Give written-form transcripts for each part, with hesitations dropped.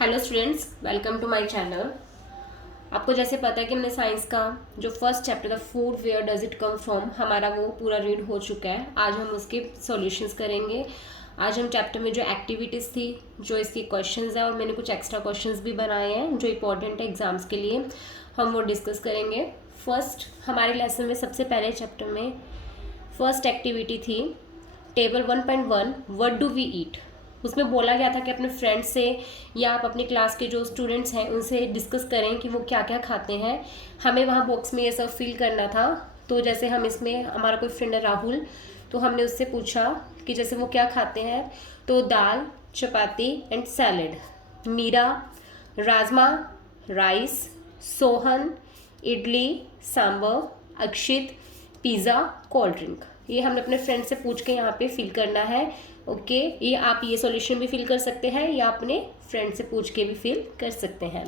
Hello students, welcome to my channel. आपको जैसे पता है कि हमने साइंस का जो फर्स्ट चैप्टर था food where does it come from, हमारा वो पूरा रीड हो चुका है। आज हम उसके सॉल्यूशंस करेंगे। आज हम चैप्टर में जो एक्टिविटीज़ थी, जो इसकी क्वेश्चंस है, और मैंने कुछ एक्स्ट्रा क्वेश्चंस भी बनाए हैं जो इंपॉर्टेंट है एग्जाम्स के लिए, हम वो डिस्कस करेंगे। फर्स्ट हमारे लेसन में सबसे पहले चैप्टर में फर्स्ट एक्टिविटी थी table 1.1 what do we eat. उसमें बोला गया था कि अपने फ्रेंड्स से या आप अपनी क्लास के जो स्टूडेंट्स हैं उनसे डिस्कस करें कि वो क्या क्या खाते हैं। हमें वहाँ बॉक्स में ये सब फिल करना था। तो जैसे हम इसमें, हमारा कोई फ्रेंड है राहुल, तो हमने उससे पूछा कि जैसे वो क्या खाते हैं, तो दाल, चपाती एंड सैलेड। मीरा राजमा, rice, Sohan idli, sambar, Akshit pizza, cold drink. ये हमने अपने फ्रेंड से पूछ के यहाँ पे फिल करना है। ओके, ये आप ये सॉल्यूशन भी फिल कर सकते हैं या अपने फ्रेंड से पूछ के भी फिल कर सकते हैं।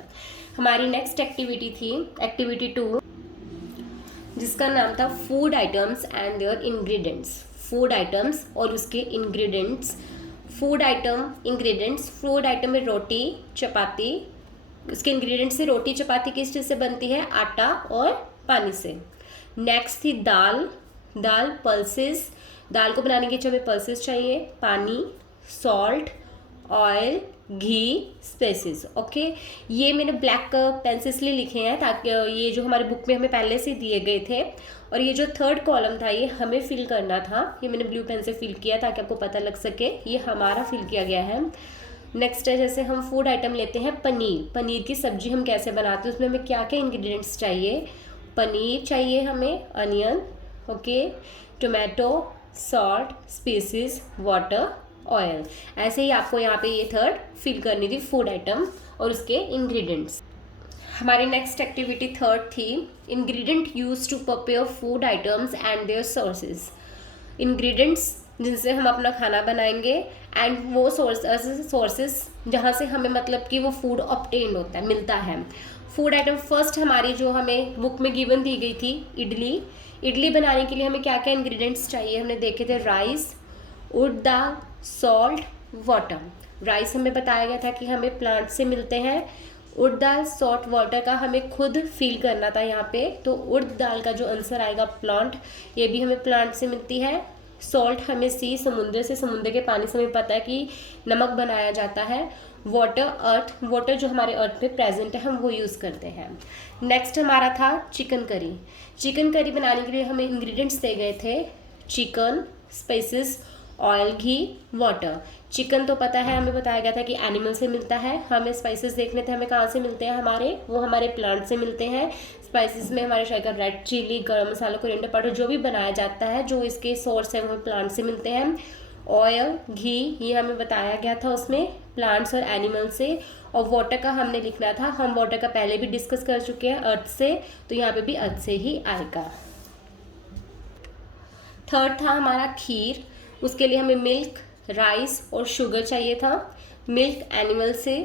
हमारी नेक्स्ट एक्टिविटी थी एक्टिविटी 2, जिसका नाम था food items and their ingredients. Food items और उसके इंग्रेडिएंट्स। फूड आइटम में रोटी, चपाती। उसके इंग्रेडिएंट्स से रोटी चपाती किस चीज़ से बनती है? आटा और पानी से। नेक्स्ट थी दाल पल्सेस। दाल को बनाने के लिए हमें पल्सेस चाहिए, पानी, सॉल्ट, ऑयल, घी, स्पाइसेस। ओके, ये मैंने ब्लैक पेन से इसलिए लिखे हैं ताकि ये जो हमारे बुक में हमें पहले से दिए गए थे, और ये जो थर्ड कॉलम था ये हमें फिल करना था। ये मैंने ब्लू पेन से फिल किया ताकि आपको पता लग सके ये हमारा फिल किया गया है। नेक्स्ट है, जैसे हम फूड आइटम लेते हैं पनीर की सब्जी हम कैसे बनाते हैं, उसमें हमें क्या क्या इंग्रेडिएंट्स चाहिए? पनीर चाहिए हमें, onion, okay, tomato, salt, spices, water, oil. ऐसे ही आपको यहाँ पे ये थर्ड फिल करनी थी, फूड आइटम और उसके इंग्रेडिएंट्स। हमारी नेक्स्ट एक्टिविटी थर्ड थी ingredient use to prepare food items and their sources. Ingredients जिनसे हम अपना खाना बनाएंगे एंड वो सोर्सेज जहाँ से हमें मतलब कि वो फूड ऑब्टेन होता है, मिलता है। फूड आइटम फर्स्ट हमारी जो हमें बुक में गिवन दी गई थी इडली बनाने के लिए हमें क्या क्या इंग्रेडिएंट्स चाहिए हमने देखे थे? राइस, उड़द दाल, सॉल्ट, वाटर। राइस हमें बताया गया था कि हमें प्लांट से मिलते हैं। उड़द दाल, सॉल्ट, वाटर का हमें खुद फील करना था यहाँ पे, तो उड़द दाल का जो आंसर आएगा प्लांट, ये भी हमें प्लांट से मिलती है। सॉल्ट हमें समुद्र से, समुद्र के पानी से हमें पता है कि नमक बनाया जाता है। वाटर जो हमारे अर्थ पे प्रेजेंट है हम वो यूज़ करते हैं। नेक्स्ट हमारा था चिकन करी बनाने के लिए हमें इंग्रेडिएंट्स दे गए थे चिकन, स्पाइसेस, ऑयल, घी, वाटर। चिकन तो पता है, हमें बताया गया था कि एनिमल से मिलता है। हमें स्पाइसेस देखने थे, हमें कहाँ से मिलते हैं? हमारे प्लांट से मिलते हैं। स्पाइसेस में हमारे शायद रेड चिली, गरम मसाला, कोरिएंडर पाउडर जो भी बनाया जाता है, जो इसके सोर्स है वो प्लांट से मिलते हैं। ऑयल, घी, ये हमें बताया गया था उसमें प्लांट्स और एनिमल से। और वाटर का हमने लिखना था, हम वाटर का पहले भी डिस्कस कर चुके हैं अर्थ से, तो यहाँ पे भी अर्थ से ही आएगा। थर्ड था हमारा खीर। उसके लिए हमें मिल्क, राइस और शुगर चाहिए था। मिल्क एनिमल से,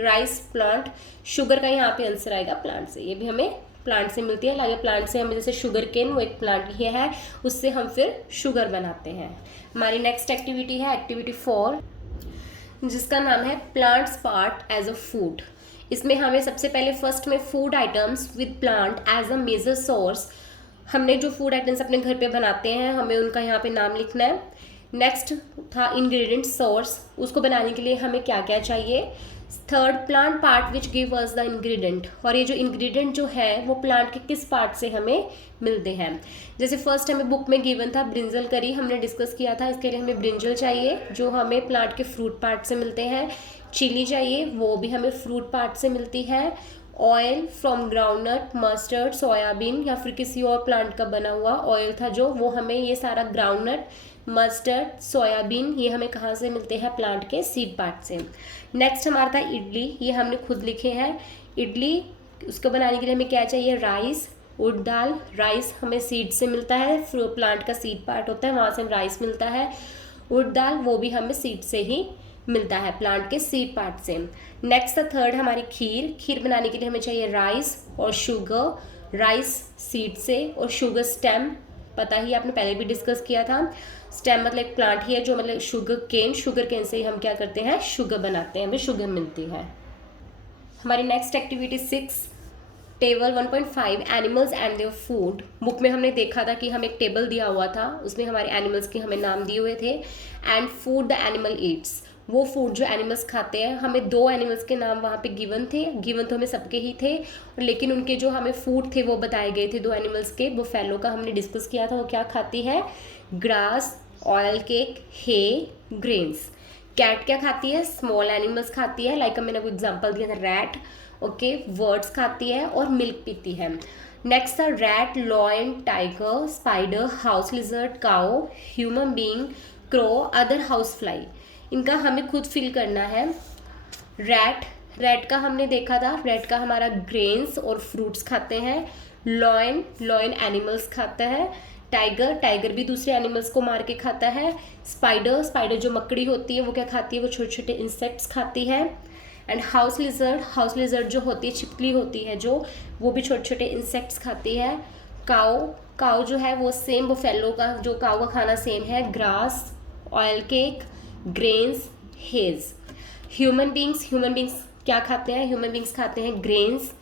राइस प्लांट, शुगर का यहाँ पे आंसर आएगा प्लांट से। ये भी हमें प्लांट से मिलती है। लागे प्लांट से हमें जैसे शुगर केन, वो एक प्लांट ही है, उससे हम फिर शुगर बनाते हैं। हमारी नेक्स्ट एक्टिविटी है एक्टिविटी 4, जिसका नाम है plants part as a food. इसमें हमें सबसे पहले फर्स्ट में food items with plant as a major source. हमने जो फूड आइटम्स अपने घर पे बनाते हैं हमें उनका यहाँ पे नाम लिखना है। नेक्स्ट था इंग्रेडिएंट सोर्स, उसको बनाने के लिए हमें क्या क्या चाहिए। Third plant part which give us the ingredient, और ये जो इंग्रेडिएंट जो है वो प्लांट के किस पार्ट से हमें मिलते हैं। जैसे फर्स्ट हमें बुक में गिवन था ब्रिंजल करी, हमने डिस्कस किया था, इसके लिए हमें ब्रिंजल चाहिए जो हमें प्लांट के फ्रूट पार्ट से मिलते हैं। चिली चाहिए, वो भी हमें फ्रूट पार्ट से मिलती है। Oil from groundnut, mustard, soybean या फिर किसी और प्लांट का बना हुआ ऑयल था जो, वो हमें ये सारा ग्राउंडनट, मस्टर्ड, सोयाबीन, ये हमें कहाँ से मिलते हैं? प्लांट के सीड पार्ट से। नेक्स्ट हमारा था इडली, ये हमने खुद लिखे हैं। इडली उसको बनाने के लिए हमें क्या चाहिए? राइस, उड़द दाल। राइस हमें सीड से मिलता है, प्लांट का सीड पार्ट होता है, वहाँ से राइस मिलता है। उड़द दाल वो भी हमें सीड से ही मिलता है, प्लांट के सीड पार्ट से। नेक्स्ट थर्ड हमारी खीर बनाने के लिए हमें चाहिए राइस और शुगर। राइस सीड से और शुगर स्टेम, पता ही आपने पहले भी डिस्कस किया था। स्टेम मतलब एक प्लांट ही है जो मतलब शुगर केन से ही हम क्या करते हैं? शुगर बनाते हैं, हमें शुगर मिलती है। हमारी next activity 6 table 1.5 animals and their food. Book में हमने देखा था कि हमें एक टेबल दिया हुआ था, उसमें हमारे एनिमल्स के हमें नाम दिए हुए थे। And food the animal Yeats, वो फूड जो एनिमल्स खाते हैं। हमें 2 एनिमल्स के नाम वहाँ पे गिवन थे, गिवन तो हमें सबके ही थे, लेकिन उनके जो हमें फूड थे वो बताए गए थे 2 एनिमल्स के। बुफेलो का हमने डिस्कस किया था, वो क्या खाती है, ग्रास, ऑयल केक, हे, ग्रेन्स। कैट क्या खाती है, स्मॉल एनिमल्स खाती है, लाइक मैंने कोई एग्जांपल दिया था रैट, ओके, वर्ड्स खाती है और मिल्क पीती है। नेक्स्ट था rat, lion, tiger, spider, house lizard, cow, human being, crow, other house fly. इनका हमें खुद फिल करना है। रैट का हमने देखा था, रैट का हमारा ग्रेन्स और फ्रूट्स खाते हैं। लॉयन एनिमल्स खाता है। टाइगर भी दूसरे एनिमल्स को मार के खाता है। स्पाइडर जो मकड़ी होती है वो क्या खाती है, वो छोटे छोटे इंसेक्ट्स खाती है। एंड हाउस लिजर्ड जो होती है, छिपकली होती है जो, वो भी छोटे छोटे इंसेक्ट्स खाती है। काउ जो है वो सेम बुफेलो का, जो काउ का खाना सेम है, grass, oil cake, grains, hedge. Human beings क्या खाते हैं, ह्यूमन बींग्स खाते हैं ग्रेन्स,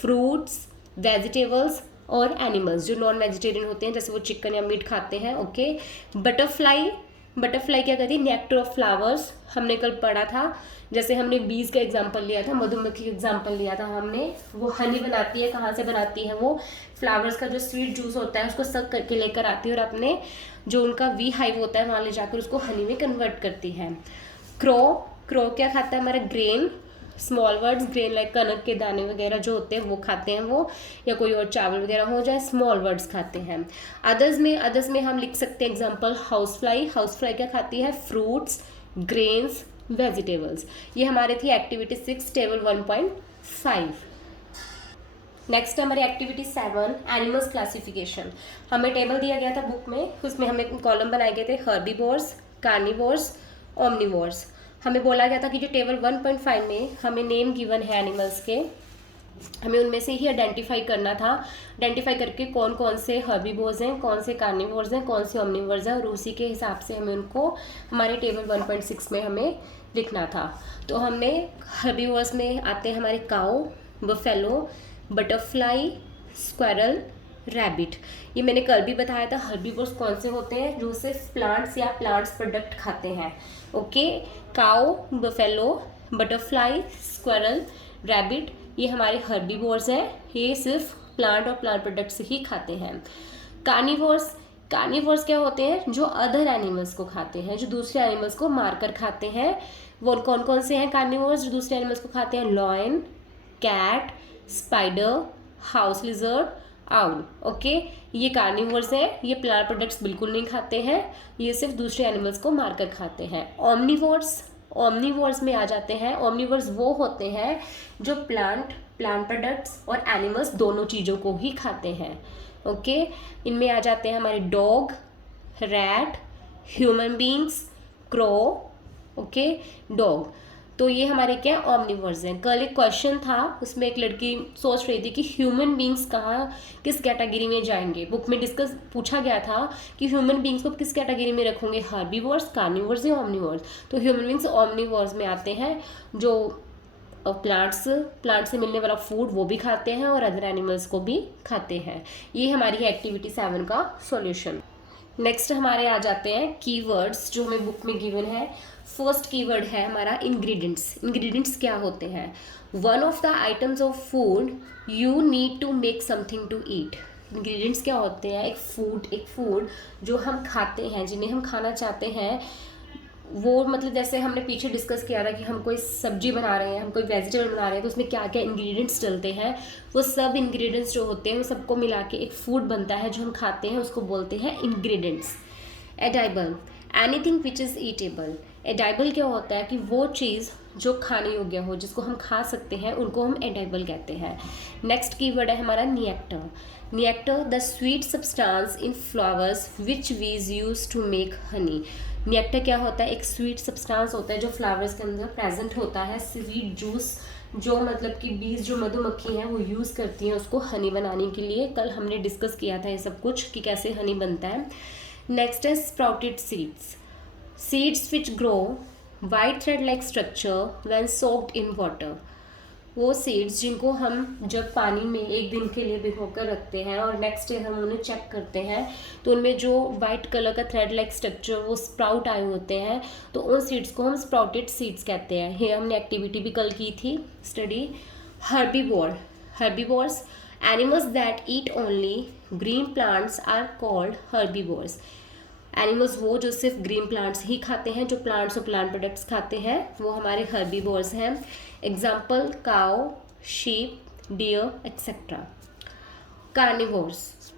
फ्रूट्स, वेजिटेबल्स और एनिमल्स जो नॉन वेजिटेरियन होते हैं, जैसे वो चिकन या मीट खाते हैं, ओके। बटरफ्लाई क्या करती है, नेक्टर ऑफ फ्लावर्स। हमने कल पढ़ा था, जैसे हमने बीज का एग्जांपल लिया था, मधुमक्खी का एग्जांपल लिया था हमने। वो हनी बनाती है, कहाँ से बनाती है, वो फ्लावर्स का जो स्वीट जूस होता है उसको सक करके लेकर आती है और अपने जो उनका वी हाइव होता है वहाँ ले जाकर उसको हनी में कन्वर्ट करती है। क्रो क्या खाता है, हमारा grain, small words, grain like कनक के दाने वगैरह जो होते हैं वो खाते हैं वो, या कोई और चावल वगैरह हो जाए, स्मॉल वर्ड्स खाते हैं। अदर्स में हम लिख सकते हैं एग्जांपल हाउस फ्लाई क्या खाती है, फ्रूट्स, ग्रेन्स, वेजिटेबल्स। ये हमारे थी एक्टिविटी 6 टेबल 1.5। नेक्स्ट हमारी एक्टिविटी 7 एनिमल्स क्लासिफिकेशन। हमें टेबल दिया गया था बुक में, उसमें हमें कॉलम बनाए गए थे, हर्बीवोर्स, कार्निवोर्स, ओमनिवोर्स। हमें बोला गया था कि जो टेबल 1.5 में हमें नेम गिवन है एनिमल्स के, हमें उनमें से ही आइडेंटिफाई करना था, आइडेंटिफाई करके कौन कौन से हर्बीवोर्स हैं, कौन से कार्निवोर्स हैं, कौन से ओमनिवोर्स हैं, और उसी के हिसाब से हमें उनको हमारे टेबल 1.6 में हमें लिखना था। तो हमने हर्बीवोर्स में आते हैं हमारे काऊ, बफेलो, बटरफ्लाई, स्क्वायरल, रैबिट। ये मैंने कल भी बताया था, हर्बीवोर्स कौन से होते हैं, जो सिर्फ प्लांट्स या प्लांट्स प्रोडक्ट खाते हैं, ओके। काऊ, बफेलो, बटरफ्लाई, स्क्वायरल, रैबिट, ये हमारे हर्बीवोर्स हैं, ये सिर्फ प्लांट और प्लांट प्रोडक्ट्स ही खाते हैं। कार्निवोर्स क्या होते हैं, जो अदर एनिमल्स को खाते हैं, जो दूसरे एनिमल्स को मारकर खाते हैं। वो कौन कौन से हैं कार्निवोर्स जो दूसरे एनिमल्स को खाते हैं, lion, cat, spider, house lizard, owl, okay. ये कार्निवोर्स हैं, ये प्लांट प्रोडक्ट्स बिल्कुल नहीं खाते हैं, ये सिर्फ दूसरे एनिमल्स को मारकर खाते हैं। ओमनिवोर्स में आ जाते हैं। ओमनिवोर्स वो होते हैं जो प्लांट प्रोडक्ट्स और एनिमल्स दोनों चीज़ों को ही खाते हैं, ओके। इनमें आ जाते हैं हमारे dog, rat, human beings, crow, okay, dog. तो ये हमारे क्या ओमनिवोर्स हैं। कल एक क्वेश्चन था, उसमें एक लड़की सोच रही थी कि ह्यूमन बींग्स किस कैटेगरी में जाएंगे। बुक में डिस्कस पूछा गया था कि ह्यूमन बींग्स को किस कैटेगरी में रखोगे, हर्बीवोर्स, कार्निवोर्स या ओमनिवोर्स। तो ह्यूमन बींग्स ओमनिवोर्स में आते हैं, जो प्लांट से मिलने वाला फूड वो भी खाते हैं और अदर एनिमल्स को भी खाते हैं। ये हमारी एक्टिविटी 7 का सॉल्यूशन। नेक्स्ट हमारे आ जाते हैं कीवर्ड्स जो हमें बुक में गिवन है। फर्स्ट कीवर्ड है हमारा इंग्रेडिएंट्स क्या होते हैं, one of the items of food you need to make something to eat. Ingredients क्या होते हैं, एक फूड जो हम खाते हैं, जिन्हें हम खाना चाहते हैं, वो मतलब जैसे हमने पीछे डिस्कस किया था कि हम कोई सब्जी बना रहे हैं, हम कोई वेजिटेबल बना रहे हैं, तो उसमें क्या क्या इंग्रेडिएंट्स डलते हैं, वो सब इंग्रेडिएंट्स जो होते हैं वो सबको मिला के एक फूड बनता है जो हम खाते हैं, उसको बोलते हैं ingredients. Edible, anything which is eatable. Edible क्या होता है कि वो चीज़ जो खाने योग्य हो, जिसको हम खा सकते हैं, उनको हम एडाइबल कहते हैं। नेक्स्ट कीवर्ड है हमारा nectar, the sweet substance in flowers which bees use to make honey. Nectar क्या होता है, एक स्वीट सब्सटेंस होता है जो फ्लावर्स के अंदर प्रेजेंट होता है, स्वीट जूस जो मतलब कि बीज जो मधुमक्खी हैं वो यूज़ करती हैं उसको हनी बनाने के लिए। कल हमने डिस्कस किया था ये सब कुछ कि कैसे हनी बनता है। नेक्स्ट है sprouted seeds which grow white thread like structure when soaked in water. वो सीड्स जिनको हम जब पानी में एक दिन के लिए भिगोकर रखते हैं और नेक्स्ट डे हम उन्हें चेक करते हैं तो उनमें जो वाइट कलर का थ्रेड लाइक स्ट्रक्चर वो स्प्राउट आए होते हैं, तो उन सीड्स को हम स्प्राउटेड सीड्स कहते हैं। ये हमने एक्टिविटी भी कल की थी study. Herbivores animals that eat only green plants are called herbivores. Animals वो जो सिर्फ ग्रीन प्लांट्स ही खाते हैं, जो प्लांट्स और प्लांट प्रोडक्ट्स खाते हैं, वो हमारे हर्बीवोर्स हैं। Example cow, sheep, deer etcetera. Carnivores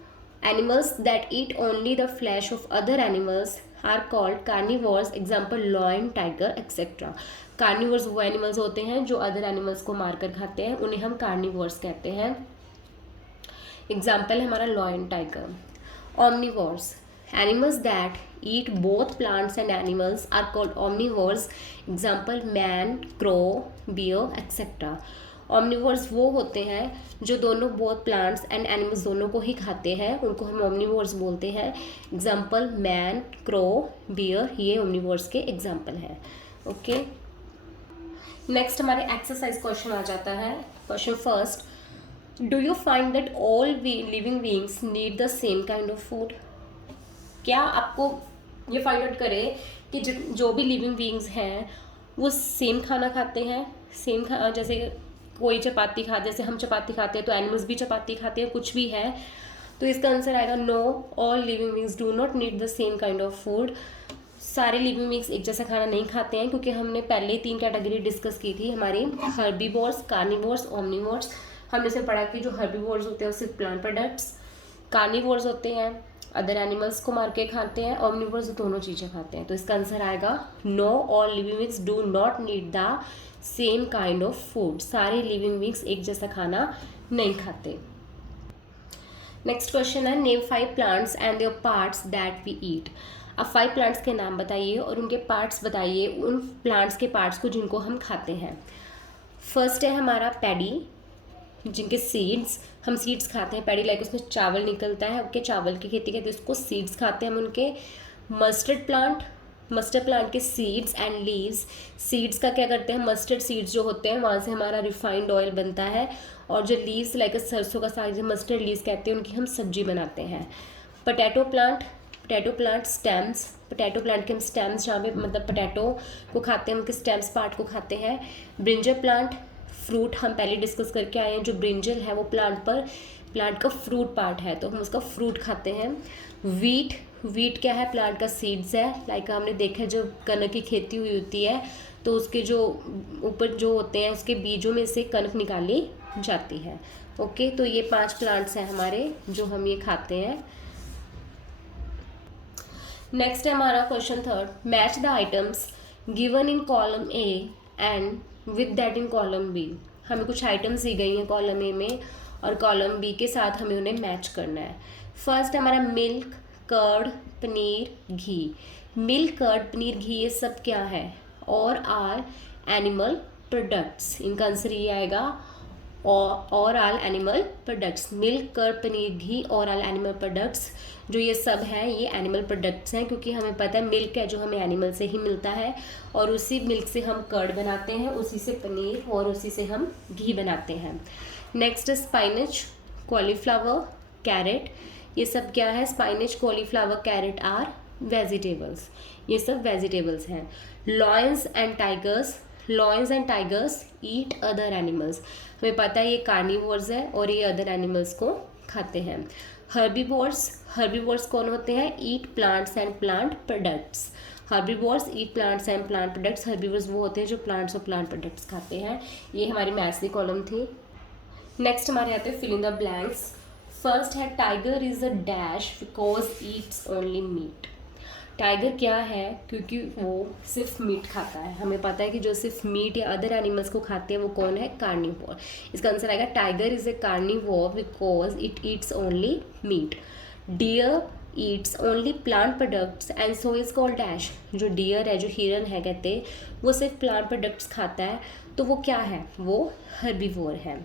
animals that eat only the flesh of other animals are called carnivores. Example lion, tiger etcetera. Carnivores वो एनिमल्स होते हैं जो अदर एनिमल्स को मारकर खाते हैं, उन्हें हम कार्निवोर्स कहते हैं। एग्जाम्पल है हमारा lion, tiger. Omnivores animals that eat both plants and animals are called omnivores. Example man, crow, bear etc. omnivores वो होते हैं जो दोनों both plants and animals दोनों को ही खाते हैं, उनको हम omnivores बोलते हैं। Example man, crow, bear, ये omnivores के example है। ओके, नेक्स्ट हमारे एक्सरसाइज क्वेश्चन आ जाता है। Question first, do you find that all living beings need the same kind of food? क्या आपको ये फाइंड आउट करें कि जो भी लिविंग बीइंग्स हैं वो सेम खाना खाते हैं, सेम जैसे कोई चपाती खा, जैसे हम चपाती खाते हैं तो एनिमल्स भी चपाती खाते हैं, कुछ भी है, तो इसका आंसर आएगा no, all living beings do not need the same kind of food. सारे लिविंग बीइंग्स एक जैसा खाना नहीं खाते हैं, क्योंकि हमने पहले 3 कैटेगरी डिस्कस की थी हमारी, हर्बीवोर्स, कार्निवोर्स, ओमनिवोर्स। हमने से पढ़ा कि जो हर्बीवोर्स होते हैं वो सिर्फ प्लांट प्रोडक्ट्स, कार्निवोर्स होते हैं अदर एनिमल्स को मार के खाते हैं, ओमनिवोर्स दोनों चीज़ें खाते हैं। तो इसका आंसर आएगा no, all living beings do not need the same kind of food. सारे लिविंग बीइंग्स एक जैसा खाना नहीं खाते। नेक्स्ट क्वेश्चन है, name 5 plants and their parts that we eat. अब 5 प्लांट्स के नाम बताइए और उनके पार्ट्स बताइए, उन प्लांट्स के पार्ट्स को जिनको हम खाते हैं। फर्स्ट है हमारा पैडी, जिनके सीड्स, हम सीड्स खाते हैं। पैडी लाइक उसमें चावल निकलता है, ओके, चावल की खेती करते हैं, उसको सीड्स खाते हैं हम उनके। मस्टर्ड प्लांट के सीड्स एंड लीव्स। सीड्स का क्या करते हैं, मस्टर्ड सीड्स जो होते हैं वहाँ से हमारा रिफाइंड ऑयल बनता है, और जो लीव्स लाइक सरसों का साग जो मस्टर्ड लीव्स कहते हैं उनकी हम सब्जी बनाते हैं। Potato plant stems, potato plant के हम स्टेम्स, जहाँ पे मतलब पोटैटो को खाते हैं उनके स्टेम्स पार्ट को खाते हैं। ब्रिंजल प्लांट, फ्रूट हम पहले डिस्कस करके आए हैं, जो ब्रिंजल है वो प्लांट का फ्रूट पार्ट है, तो हम उसका फ्रूट खाते हैं। वीट क्या है, प्लांट का सीड्स है, लाइक हमने देखा जब कनक की खेती हुई होती है तो उसके जो ऊपर जो होते हैं उसके बीजों में से कनक निकाली जाती है। ओके, तो ये 5 प्लांट्स हैं हमारे जो हम ये खाते हैं। नेक्स्ट है हमारा question third, match the items given in column A and with that in column B. हमें कुछ आइटम्स दी गई हैं कॉलम ए में और कॉलम बी के साथ हमें उन्हें मैच करना है। फर्स्ट हमारा milk, curd, paneer, ghee. Milk, curd, paneer, ghee ये सब क्या है, और आर एनिमल प्रोडक्ट्स। इनका आंसर ये आएगा और all animal products. Milk, curd, paneer, ghee और आल एनिमल प्रोडक्ट्स, जो ये सब हैं ये एनिमल प्रोडक्ट्स हैं, क्योंकि हमें पता है मिल्क है जो हमें एनिमल से ही मिलता है, और उसी मिल्क से हम कर्ड बनाते हैं, उसी से पनीर और उसी से हम घी बनाते हैं। नेक्स्ट स्पाइनच, कॉलीफ्लावर, कैरेट, ये सब क्या है, spinach, cauliflower, carrot are vegetables, ये सब वेजिटेबल्स हैं। Lions and tigers eat other animals, हमें पता है ये कार्निवोर्स है और ये अदर एनिमल्स को खाते हैं। हर्बीवोर्स कौन होते हैं, ईट plants and plant products. Herbivores eat plants and plant products. Herbivores वो होते हैं जो प्लांट्स और प्लांट प्रोडक्ट्स खाते हैं। ये हमारी मैथ्स की कॉलम थी। नेक्स्ट हमारे आते हैं fill in the blanks. First है tiger is a dash because eats only meat. Tiger क्या है, क्योंकि वो सिर्फ मीट खाता है। हमें पता है कि जो सिर्फ मीट या अदर एनिमल्स को खाते हैं वो कौन है, कार्निवोर। इसका आंसर आएगा tiger is a carnivore because it eats only meat. Deer eats only plant products and so is called dash. जो डियर है, जो हिरन है कहते, वो सिर्फ प्लांट प्रोडक्ट्स खाता है, तो वो क्या है, वो हर्बीवोर है।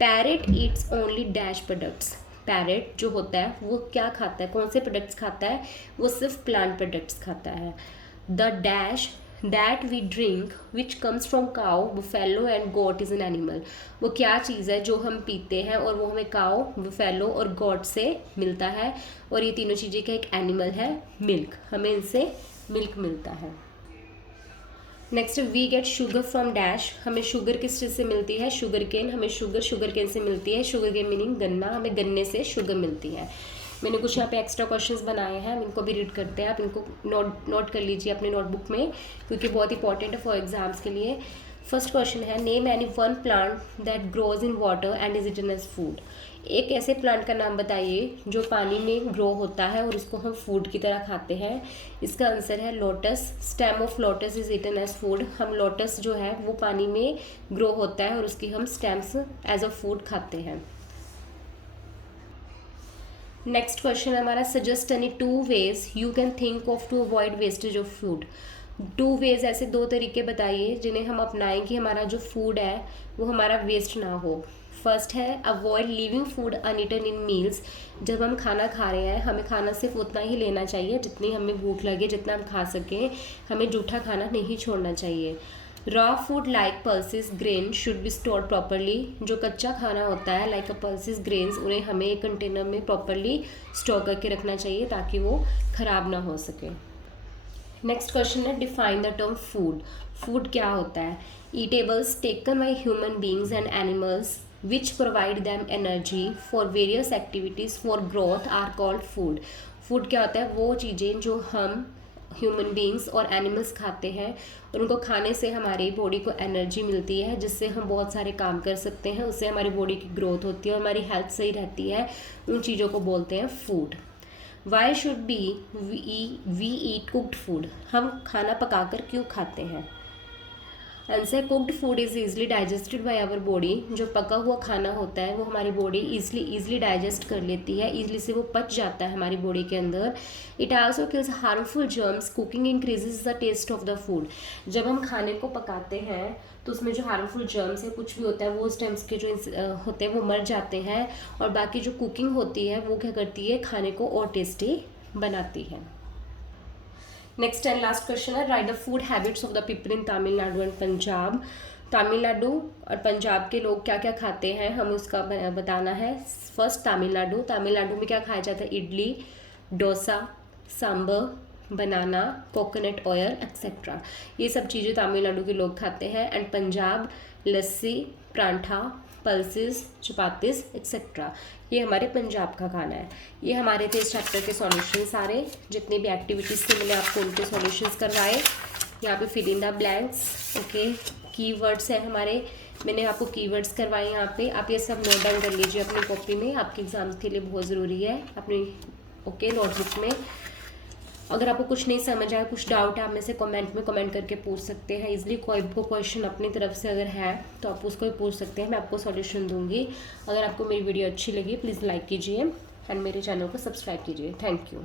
Parrot Yeats only dash products. Parrot जो होता है वो क्या खाता है, कौन से प्रोडक्ट्स खाता है, वो सिर्फ प्लांट प्रोडक्ट्स खाता है। The that we drink which comes from cow, buffalo and goat is an animal. वो क्या चीज़ है जो हम पीते हैं और वो हमें काउ, बुफेलो और गोट से मिलता है, और ये तीनों चीज़ें का एक एनिमल है मिल्क, हमें इनसे मिल्क मिलता है। Next, we get sugar from dash, हमें शुगर किस चीज़ से मिलती है, शुगर केन, हमें शुगर केन से मिलती है। शुगर केन मीनिंग गन्ना, हमें गन्ने से शुगर मिलती है। मैंने कुछ यहाँ पे एक्स्ट्रा क्वेश्चंस बनाए हैं, हम इनको भी रीड करते हैं, आप इनको नोट कर लीजिए अपनी नोटबुक में, क्योंकि बहुत इंपॉर्टेंट है फॉर एग्जाम्स के लिए। फर्स्ट क्वेश्चन है, name any one plant that grows in water and is eaten as food. एक ऐसे प्लांट का नाम बताइए जो पानी में ग्रो होता है और इसको हम फूड की तरह खाते हैं। इसका आंसर है lotus. Stem of lotus is eaten as food. हम लोटस जो है वो पानी में ग्रो होता है और उसकी हम स्टेम्स एज अ फूड खाते हैं। नेक्स्ट क्वेश्चन हमारा, suggest any 2 ways you can think of to avoid wastage of food. 2 ways, ऐसे 2 तरीके बताइए जिन्हें हम अपनाएं कि हमारा जो फूड है वो हमारा वेस्ट ना हो। फर्स्ट है, अवॉइड लीविंग फूड अनईटन इन मील्स। जब हम खाना खा रहे हैं हमें खाना सिर्फ उतना ही लेना चाहिए जितनी हमें भूख लगे, जितना हम खा सकें, हमें जूठा खाना नहीं छोड़ना चाहिए। Raw food like pulses grain should be stored properly. जो कच्चा खाना होता है लाइक पल्सेस ग्रेन्स, उन्हें हमें एक कंटेनर में प्रॉपरली स्टोर करके रखना चाहिए ताकि वो ख़राब ना हो सके। नेक्स्ट क्वेश्चन है, define the term food. Food क्या होता है? Eatables taken by human beings and animals which provide them energy for various activities for growth are called food. Food क्या होता है? वो चीज़ें जो हम ह्यूमन बींग्स और एनिमल्स खाते हैं और उनको खाने से हमारी बॉडी को एनर्जी मिलती है जिससे हम बहुत सारे काम कर सकते हैं, उससे हमारी बॉडी की ग्रोथ होती है और हमारी हेल्थ सही रहती है। उन चीज़ों को बोलते हैं food. Why should be we eat cooked food. हम खाना पकाकर क्यों खाते हैं? Answer, cooked food is easily digested by our body. जो पका हुआ खाना होता है वो हमारी बॉडी ईजिली डाइजेस्ट कर लेती है, ईजिली से वो पच जाता है हमारी बॉडी के अंदर। It also kills harmful germs. Cooking increases the taste of the food. जब हम खाने को पकाते हैं तो उसमें जो हार्मफुल जर्म्स है, कुछ भी होता है, वो उस टाइम्स के जो होते हैं वो मर जाते हैं, और बाकी जो कुकिंग होती है वो क्या करती है, खाने को और टेस्टी बनाती है। नेक्स्ट एंड लास्ट क्वेश्चन है, right the food habits of the people in Tamil Nadu and Punjab. Tamil Nadu और पंजाब के लोग क्या क्या खाते हैं, हमें उसका बताना है। फर्स्ट, तमिलनाडु में क्या खाया जाता है? इडली, डोसा, सांबर, बनाना, कोकोनट ऑयल एक्सेट्रा। ये सब चीज़ें तमिलनाडु के लोग खाते हैं। And Punjab, lassi, paratha, pulses, chapatis etcetera. ये हमारे पंजाब का खाना है। ये हमारे थे इस चैप्टर के सॉल्यूशन सारे। जितने भी एक्टिविटीज़ थे मैंने आपको उनके सॉल्यूशंस करवाए। यहाँ पे fill in the blanks, okay. Keywords हैं हमारे, मैंने आपको कीवर्ड्स करवाए यहाँ पे। आप ये सब नोट डाउन कर लीजिए अपनी कॉपी में, आपके एग्जाम्स के लिए बहुत ज़रूरी है अपनी नोटबुक में। अगर आपको कुछ नहीं समझ आया, कुछ डाउट है, आप में से कमेंट करके पूछ सकते हैं इजीली। कोई को क्वेश्चन अपनी तरफ से अगर है तो आप उसको भी पूछ सकते हैं, मैं आपको सॉल्यूशन दूंगी। अगर आपको मेरी वीडियो अच्छी लगी प्लीज़ लाइक कीजिए एंड मेरे चैनल को सब्सक्राइब कीजिए। Thank you.